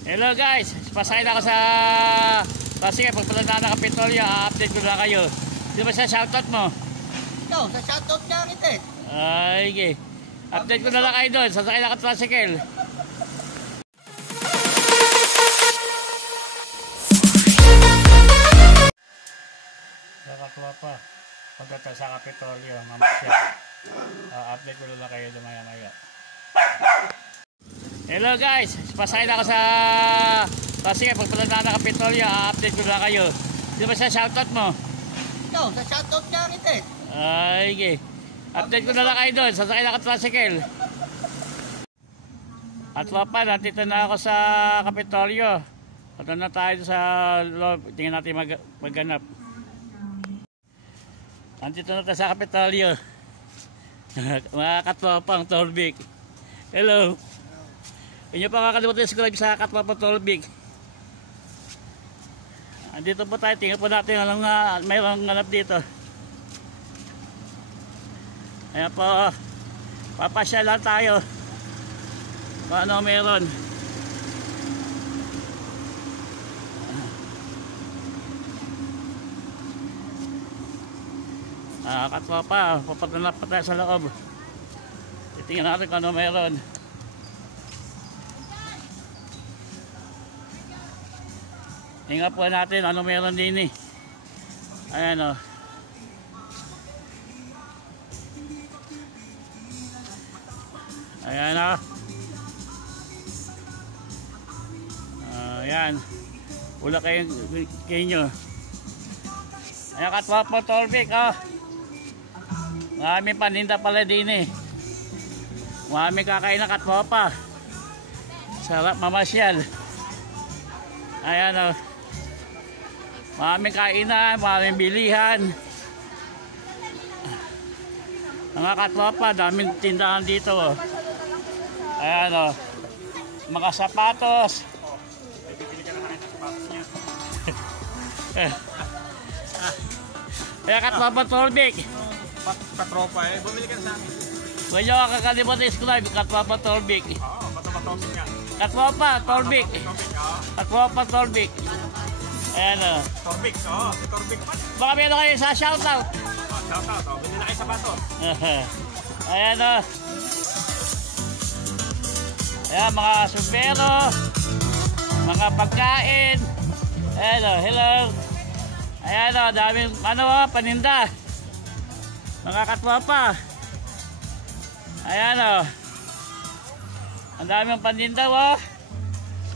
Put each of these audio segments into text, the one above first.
Hello guys, pasakay na ako sa Pasig. Pagpunta na ng Kapitolyo, update ko na kayo. Sino ba sa shoutout mo? Ikaw, sa shoutout niya kita eh. Ay, okay. Update ko na lang kayo doon. Sasakay na ako sa tricycle. Nakatuwa pa. Pagkata sa Kapitolyo, mamasya. Update ko na lang kayo maya-maya. Hello guys, pasakay na ako sa Pasig. Pagpunta na ng Kapitolyo, update ko na kayo. Sino ba sa shoutout mo? Ikaw, sa shoutout niya kita eh. Ay, okay. Update ko na lang kayo doon. Sasakay na ako sa tricycle. At pa, nandito na ako sa Kapitolyo. Punta na tayo sa loob. Tingnan natin magganap. Nandito na tayo sa Kapitolyo. Mga katropang Tolbik. Hello. Hindi nyo pa kakalimutan subscribe sa Katropang Tolbik. Andito po tayo. Tingnan po natin anong mayroong ganap dito. Ayan po. Papasya lang tayo. Kung ano meron. Katropa, papadala pa tayo sa loob. Titingnan natin kung ano meron. Tingnan po natin ano meron din eh. Ayan o. Ayan o. Ayan. Wala kayo nyo. Ayan katwapa Tolbik o. Maraming paninda pala din eh. Maraming kakain na katwapa. Sarap mamasyal. Ayan o. Maraming kainan, maraming bilihan. Mga katropa, daming tindahan dito oh. Ayan o. Mga sapatos. Ayan katropa Tolbik. Katropa eh, bumili ka sa amin. Huwag nyo kakalimutan i-subscribe, Katropa Tolbik. Oo, Katropa nga. Katropa Tolbik. Katropa Tolbik. Ayan o. Torbik, oo. Si Torbik pa. Baka meron kayo sa shoutout. Shoutout, oo. Bili na kayo sapatos. Ayan o. Ayan, mga sumbero. Mga pagkain. Ayan o, hello. Ayan o, daming paninda. Mga katwapa. Ayan o. Ang daming paninda o.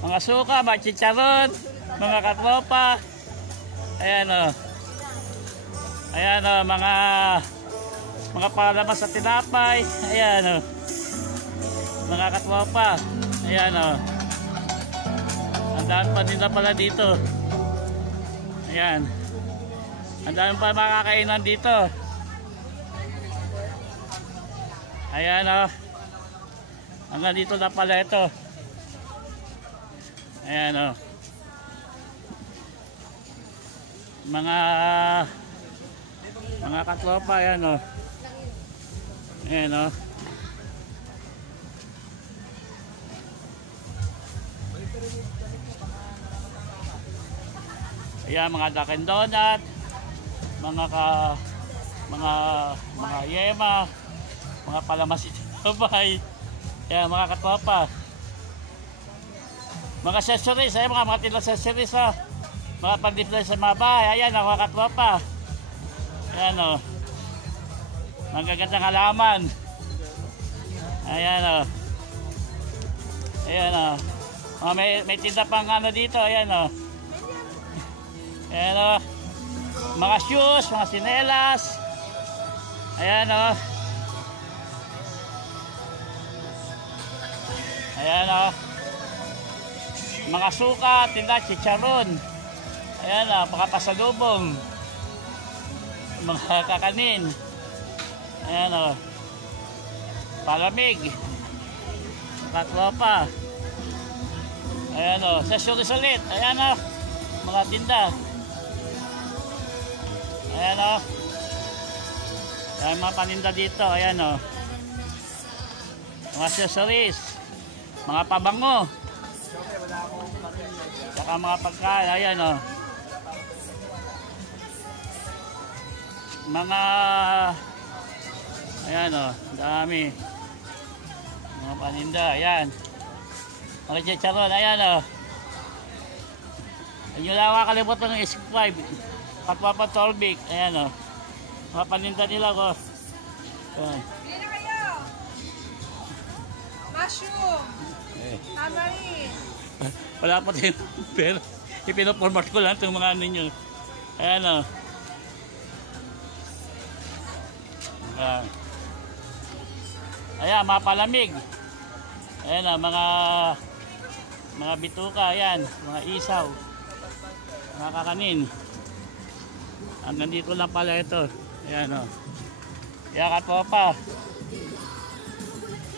Mga suka, mga chicharon. Mga katwapa. Ayan o. Ayan o, mga palamas sa tinapay. Ayan o. Mga katwapa. Ayan o. Ang dami paninda pala dito. Ayan. Ang dami pa makakainan dito. Ayan o. Hanggang dito na pala ito. Ayan o. Mga katropa. Ayan o. Ayan o. Ayan mga Dunkin Donut. Mga yema. Mga palamas itabay. Ayan mga katropa. Mga accessories. Ayan mga tilang accessories ha. Mga pang-display sa mga bahay. Ayan mga katropa. Ayan o. Magagandang halaman. Ayan o. Ayan o. May tinda pang ano dito. Ayan o. Ayan o. Mga shoes. Mga sinelas. Ayan o. Ayan o. Mga suka, tinda, chicharon. Ayan o, mga pasalubong. Mga kakanin. Ayan o. Palamig. Katropa. Ayan o, sulit. Ayan o. Mga tinda. Ayan o. Ayan mga paninda dito. Ayan o. Mga accessories. Mga pabango. Saka mga pagkain, ayan o. Mga, ayan o, dami. Mga paninda, ayan. Mga chicharon, ayan o. Huwag nyo lang kakalimutan ng subscribe. Katwapa Tolbik, ayan o. Mga paninda nila ko. Ayan. Bili na kayo! Mushroom! Eh. Tamarind! Wala pa din. Pero ipinoformat ko lang itong mga ano nyo. Ayan o. Ayan. Ayan, mga palamig. Ayan o, mga bituka, ayan. Mga isaw. Mga kakanin. Hanggang dito lang pala ito. Ayan o. Ayan ka pa.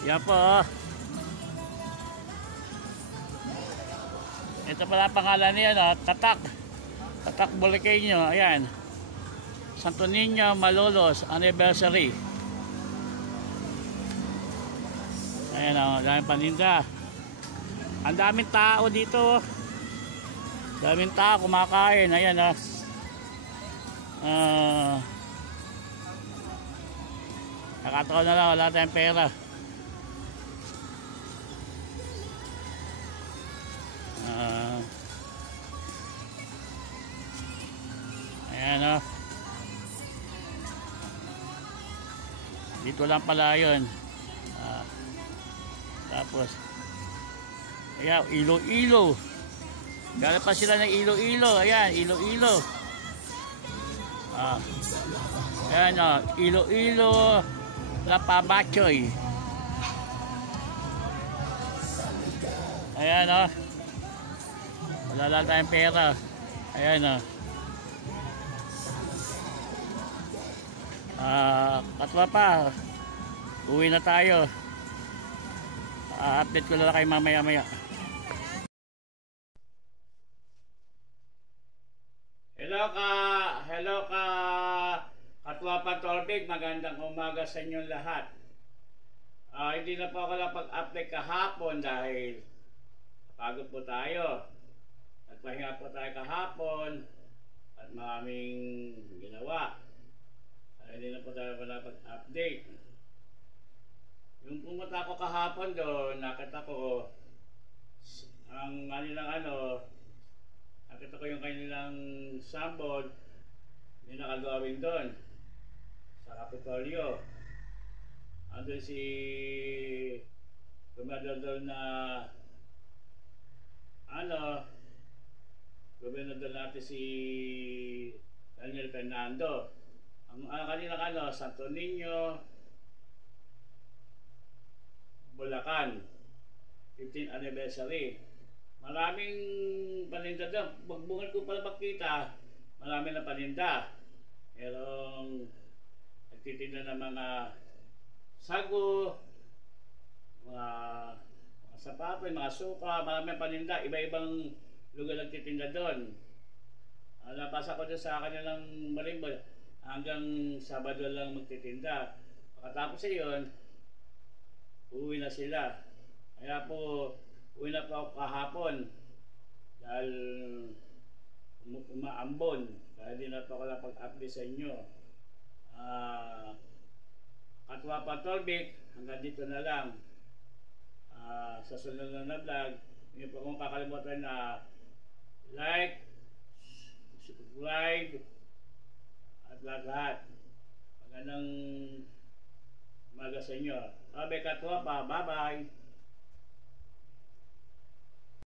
Ayan po o. Ito pala pangalan niya, no? Tatak. Tatak Bulakenyo. Ayan. Santo Niño Malolos Anniversary. Ayan o, daming paninda. Ang daming tao dito. Daming tao kumakain. Ayan o. Nakataon na lang, wala tayong pera. Ayan o. Dito lang pala yun. Tapos ayan, Iloilo. Galing pa sila ng Iloilo. Ayan, Iloilo. Ayan o, Iloilo Lapabachoy. Ayan o. Wala lang tayong pera. Ayan o. Katwapa, uwi na tayo. Update ko lang kayo mamaya-maya. Hello ka Katwapa Tolbik, magandang umaga sa inyong lahat. Hindi na po ako napag-update kahapon dahil pagod po tayo. Nagpahinga po tayo kahapon at maraming ginawa. Hindi na po tayo napag-update. Yung pumunta ako kahapon doon, nakita ko ang kanilang nakita ko yung kanilang sambod yung nakagawin doon sa Kapitolyo. Andun si gobernador na gobernador natin si Daniel Fernando. Ang kanilang Santo Niño Bulacan 15th anniversary. Maraming paninda doon. Magbungal ko pala makita, marami na paninda. Merong nagtitinda ng mga sago, mga sapatos, mga suka, maraming paninda. Iba-ibang lugar nagtitinda doon. Napasa ko doon sa kanilang malimba. Hanggang Sabado lang magtitinda. Pagkatapos yun, uuwi na sila. Kaya po, uwi na po ako kahapon. Dahil umaambon. Kaya di na po ako napag-update sa inyo. Katwapa Tolbik, hanggang dito na lang. Sa sunod na vlog, hindi po akong kakalimutan na like, subscribe, at lahat. Magandang umaga sa inyo. Sabi Katwapa, bye-bye!